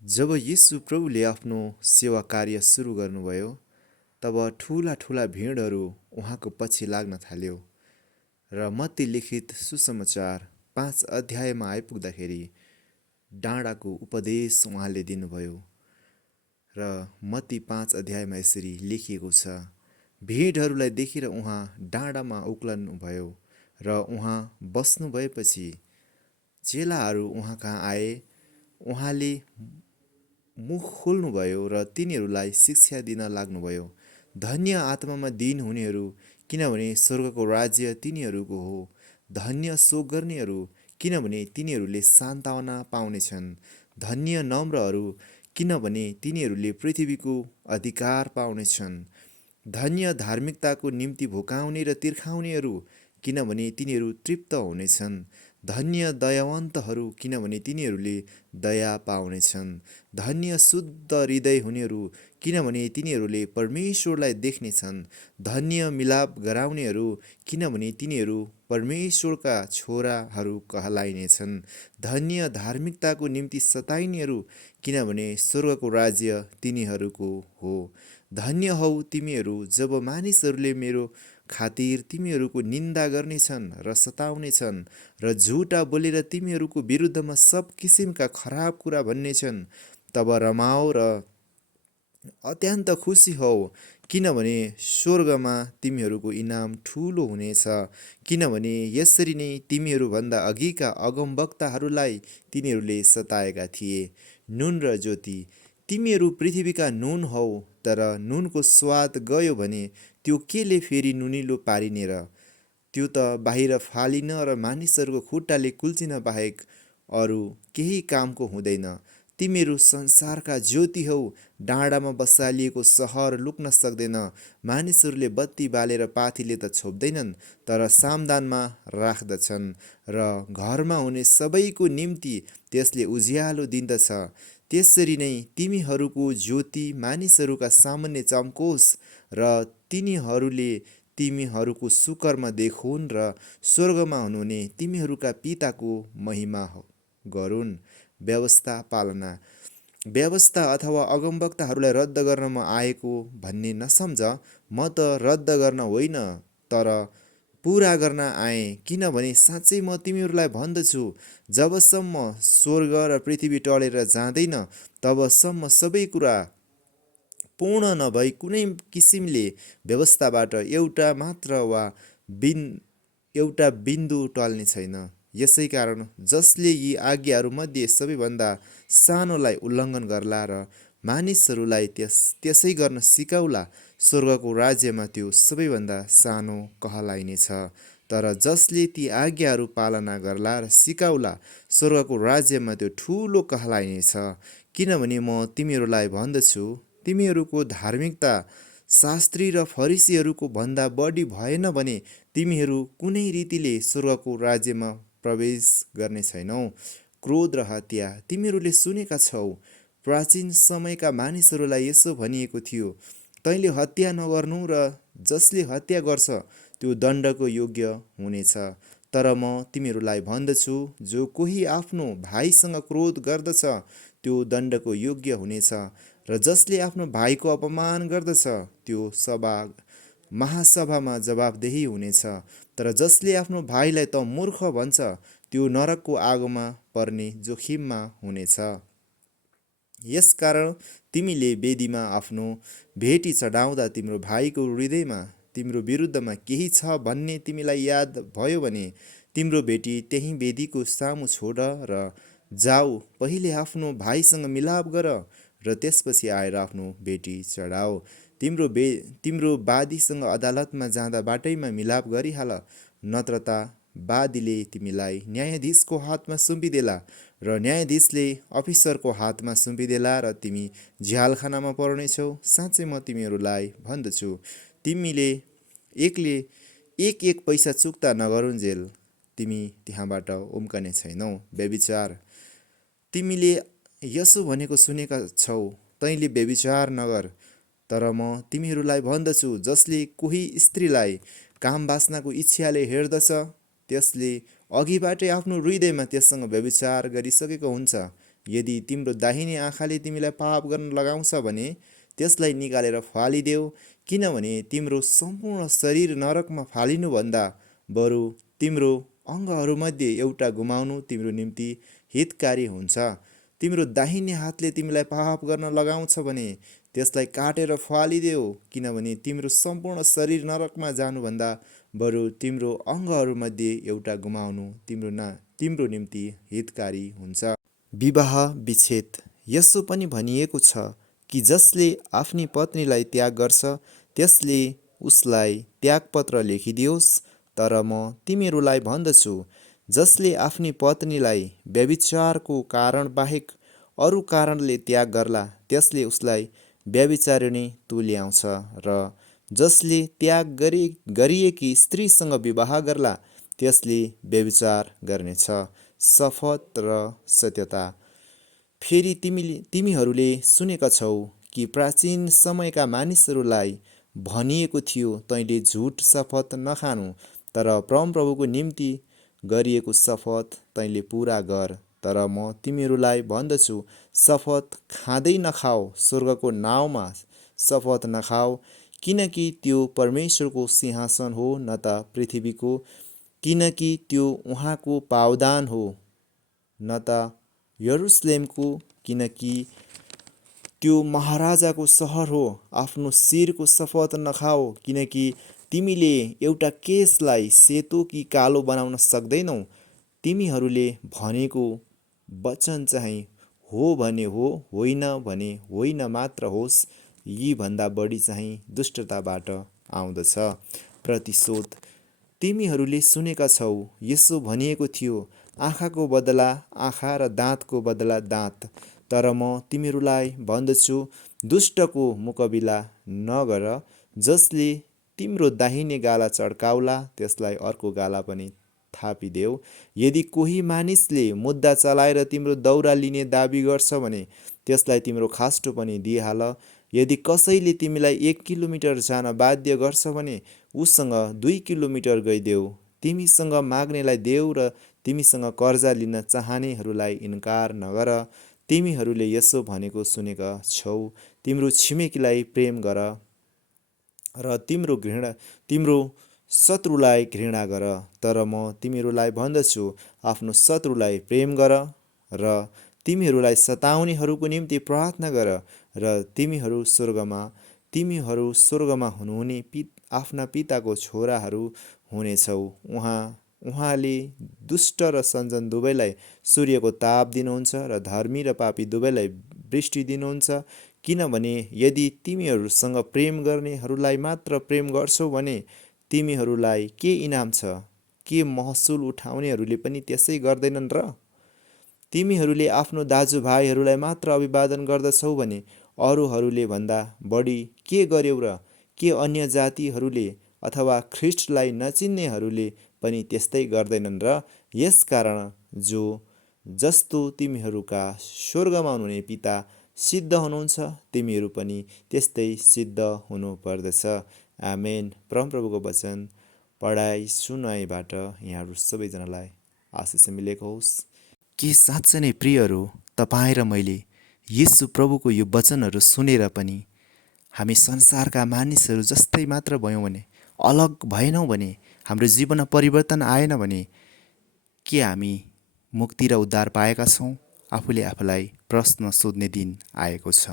जब यीशु प्रभुले आफ्नो सेवा कार्य सुरु गर्नुभयो तब ठुला ठुला भिडहरू उहाँको पछि लाग्न थाल्यो र मत्ती लिखित सुसमाचार 5 अध्यायमा आइपुग्दाखेरि डाँडाको उपदेश उहाँले दिनुभयो र मत्ती 5 अध्यायमा यसरी लेखिएको छ। भिडहरूलाई देखेर उहाँ डाँडामा उक्लनुभयो र उहाँ बस्नु भएपछि चेलाहरू उहाँ कहाँ आए। उहाँले मुख खोल्नुभयो र तिनीहरूलाई शिक्षा दिन लाग्नुभयो। धन्य आत्मामा दीन हुनेहरू, किनभने स्वर्गको राज्य तिनीहरूको हो। धन्य शोक गर्नेहरू, किनभने तिनीहरूले सान्त्वना पाउनेछन्। धन्य नम्रहरू, किनभने तिनीहरूले पृथ्वीको अधिकार पाउनेछन्। धन्य धार्मिकताको निम्ति भोकाउने र तिर्खाउनेहरू, किनभने तिनीहरू तृप्त हुनेछन्। धन्य दयावन्तहरू, किनभने तिनीहरूले दया पाउनेछन्। धन्य शुद्ध हृदय हुनेहरू, किनभने तिनीहरूले परमेश्वरलाई देख्नेछन्। धन्य मिलाप गराउनेहरू, किनभने तिनीहरू परमेश्वरका छोराहरू कहलाइनेछन्। धन्य धार्मिकताको निम्ति सताइनेहरू, किनभने स्वर्गको राज्य तिनीहरूको हो। धन्य हौ तिमीहरू जब मानिसहरूले मेरो खातिर तिमीहरूको निन्दा गर्नेछन् र सताउनेछन् र झुटा बोलेर तिमीहरूको विरुद्धमा सब किसिमका खराब कुरा भन्नेछन्। तब रमाओ र अत्यन्त खुसी हौ, किनभने स्वर्गमा तिमीहरूको इनाम ठुलो हुनेछ। किनभने यसरी नै तिमीहरूभन्दा अघिका अगमवक्ताहरूलाई तिनीहरूले सताएका थिए। नुन र ज्योति, तिमीहरू पृथ्वीका नुन हौ, तर नुनको स्वाद गयो भने त्यो केले फेरि नुनिलो पारिने र? त्यो त बाहिर फालिन र मानिसहरूको खुट्टाले कुल्चिन बाहेक अरू केही कामको हुँदैन। तिमीहरू संसारका ज्योति हौ। डाँडामा बसालिएको सहर लुक्न सक्दैन। मानिसहरूले बत्ती बालेर पाथीले त छोप्दैनन्, तर सामदानमा राख्दछन् र घरमा हुने सबैको निम्ति त्यसले उज्यालो दिन्दछ। त्यसरी नै तिमीहरूको ज्योति मानिसहरूका सामुन्ने चम्कोस् र तिनीहरूले तिमीहरूको सुकर्म देखुन् र स्वर्गमा हुनुहुने तिमीहरूका पिताको महिमा गरून्। व्यवस्था पालना, व्यवस्था अथवा अगमवक्ताहरूलाई रद्द गर्न म आएको भन्ने नसम्झ। म त रद्द गर्न होइन, तर पुरा गर्न आएँ। किनभने साँच्चै म तिमीहरूलाई भन्दछु, जबसम्म स्वर्ग र पृथ्वी टलेर जाँदैन तबसम्म सबै कुरा पूर्ण नभई कुनै किसिमले व्यवस्थाबाट एउटा मात्र वा एउटा बिन्दु टल्ने छैन। यसै कारण जसले यी आज्ञाहरूमध्ये सबैभन्दा सानोलाई उल्लङ्घन गर्ला र मानिसहरूलाई त्यसै गर्न सिकाउला, स्वर्गको राज्यमा त्यो सबैभन्दा सानो कहलाइनेछ। तर जसले ती आज्ञाहरू पालना गर्ला र सिकाउला, स्वर्गको राज्यमा त्यो ठुलो कहलाइनेछ। किनभने म तिमीहरूलाई भन्दछु, तिमीहरूको धार्मिकता शास्त्री र फरिसीहरूको भन्दा बढी भएन भने तिमीहरू कुनै रीतिले स्वर्गको राज्यमा प्रवेश गर्ने छैनौ। क्रोध र हत्या, तिमीहरूले सुनेका छौ, प्राचीन समयका मानिसहरूलाई यसो भनिएको थियो, तैँले हत्या नगर्नु र जसले हत्या गर्छ त्यो दण्डको योग्य हुनेछ। तर म तिमीहरूलाई भन्दछु, जो कोही आफ्नो भाइसँग क्रोध गर्दछ त्यो दण्डको योग्य हुनेछ, र जसले आफ्नो भाइको अपमान गर्दछ त्यो महासभामा जवाफदेही हुनेछ। तर जसले आफ्नो भाइलाई त मूर्ख भन्छ त्यो नरकको आगोमा पर्ने जोखिममा हुनेछ। यसकारण तिमीले वेदीमा आफ्नो भेटी चढाउँदा तिम्रो भाइको हृदयमा तिम्रो विरुद्धमा केही छ भन्ने तिमीलाई याद भयो भने तिम्रो भेटी त्यही वेदीको सामु छोड र जाऊ। पहिले आफ्नो भाइसँग मिलाप गर र त्यसपछि आएर आफ्नो भेटी चढाऊ। तिम्रो वादीसँग अदालतमा जाँदा बाटैमा मिलाप गरिहाल, नत्र त वादीले तिमीलाई न्यायाधीशको हातमा सुम्पिदेला र न्यायाधीशले अफिसरको हातमा सुम्पिदेला र तिमी झ्यालखानामा पर्नेछौ। साँच्चै म तिमीहरूलाई भन्दछु, तिमीले एक पैसा चुक्ता नगरुन्जेल तिमी त्यहाँबाट उम्कने छैनौ। व्यभिचार, तिमीले यसो भनेको सुनेका छौ, तैँले व्यभिचार नगर। तर म तिमीहरूलाई भन्दछु, जसले कोही स्त्रीलाई काम वासनाको इच्छाले हेर्दछ त्यसले अघिबाटै आफ्नो हृदयमा त्यससँग व्यभिचार गरिसकेको हुन्छ। यदि तिम्रो दाहिने आँखाले तिमीलाई पाप गर्न लगाउँछ भने त्यसलाई निकालेर फालिदेऊ, किनभने तिम्रो सम्पूर्ण शरीर नरकमा फालिनुभन्दा बरु तिम्रो अङ्गहरूमध्ये एउटा गुमाउनु तिम्रो निम्ति हितकारी हुन्छ। तिम्रो दाहिने हातले तिमीलाई पाप गर्न लगाउँछ भने त्यसलाई काटेर फालिदेऊ, किनभने तिम्रो सम्पूर्ण शरीर नरकमा जानुभन्दा बरु तिम्रो अङ्गहरूमध्ये एउटा गुमाउनु तिम्रो निम्ति हितकारी हुन्छ। विवाह विच्छेद। यसो पनि भनिएको छ कि जसले आफ्नी पत्नीलाई त्याग गर्छ त्यसले उसलाई त्यागपत्र लेखिदियोस्। तर म तिमीहरूलाई भन्दछु, जसले आफ्नी पत्नीलाई व्यभिचारको कारण बाहेक अरू कारणले त्याग गर्ला त्यसले उसलाई व्यभिचारिणी तुल्याउँछ, र जसले त्याग गरिएकी स्त्रीसँग विवाह गर्ला त्यसले व्यभिचार गर्नेछ। शपथ र सत्यता। फेरि तिमीहरूले सुनेका छौ कि प्राचीन समयका मानिसहरूलाई भनिएको थियो, तैँले झुट शपथ नखानु, तर परमप्रभुको निम्ति गरिएको शपथ तैँले पुरा गर। तर म तिमीहरूलाई भन्दछु, शपथ खाँदै नखाऊ, स्वर्गको नाउँमा शपथ नखाऊ, किनकि त्यो परमेश्वरको सिंहासन हो, न त पृथ्वीको, किनकि त्यो उहाँको पावदान हो, न त यरुशलेमको, किनकि त्यो महाराजाको सहर हो। आफ्नो शिरको शपथ नखाऊ, किनकि तिमीले एउटा केशलाई सेतो कि कालो बनाउन सक्दैनौ। तिमीहरूले भनेको वचन चाहिँ हो भने हो, होइन भने होइन मात्र होस्। यी भन्दा बढी चाहिँ दुष्टताबाट आउँदछ। प्रतिशोध। तिमीहरूले सुनेका छौ, यसो भनिएको थियो, आँखाको बदला आँखा र दाँतको बदला दाँत। तर म तिमीहरूलाई भन्दछु, दुष्टको मुकाबिला नगर। जसले तिम्रो दाहिने गाला चड्काउला त्यसलाई अर्को गाला पनि थापिदेऊ। यदि कोही मानिसले मुद्दा चलाएर तिम्रो दौरा लिने दाबी गर्छ भने त्यसलाई तिम्रो खास्टो पनि दिइहाल। यदि कसैले तिमीलाई 1 किलोमिटर जान बाध्य गर्छ भने उसँग 2 किलोमिटर गइदेऊ। तिमीसँग माग्नेलाई देऊ र तिमीसँग कर्जा लिन चाहनेहरूलाई इन्कार नगर। तिमीहरूले यसो भनेको सुनेका छौ, तिम्रो छिमेकीलाई प्रेम गर र तिम्रो शत्रुलाई घृणा गर। तर म तिमीहरूलाई भन्दछु, आफ्नो शत्रुलाई प्रेम गर र तिमीहरूलाई सताउनेहरूको निम्ति प्रार्थना गर, र तिमीहरू स्वर्गमा हुनुहुने आफ्ना पिताको छोराहरू हुनेछौ। उहाँले दुष्ट र सज्जन दुवैलाई सूर्यको ताप दिनुहुन्छ र धर्मी र पापी दुवैलाई वृष्टि दिनुहुन्छ। किनभने यदि तिमीहरूसँग प्रेम गर्नेहरूलाई मात्र प्रेम गर्छौ भने तिमीहरूलाई के इनाम छ? के महसुल उठाउनेहरूले पनि त्यसै गर्दैनन् र? तिमीहरूले आफ्नो दाजुभाइहरूलाई मात्र अभिवादन गर्दछौ भने अरूहरूले भन्दा बढी के गर्यौ र? के अन्य जातिहरूले अथवा ख्रिस्टलाई नचिन्नेहरूले पनि त्यस्तै गर्दैनन् र? यसकारण जस्तो तिमीहरूका स्वर्गमा हुनुहुने पिता सिद्ध हुनुहुन्छ, तिमीहरू पनि त्यस्तै सिद्ध हुनु पर्दछ। आमेन। परमप्रभुको वचन पढाइ सुनाइबाट यहाँहरू सबैजनालाई आशिष मिलेको होस्। के साँच्चै नै प्रियहरू, तपाईँ र मैले येशू प्रभुको यो वचनहरू सुनेर पनि हामी संसारका मानिसहरू जस्तै मात्र भयौँ भने, अलग भएनौँ भने, हाम्रो जीवनमा परिवर्तन आएन भने के हामी मुक्ति र उद्धार पाएका छौँ? आफूले आफूलाई प्रश्न सोध्ने दिन आएको छ।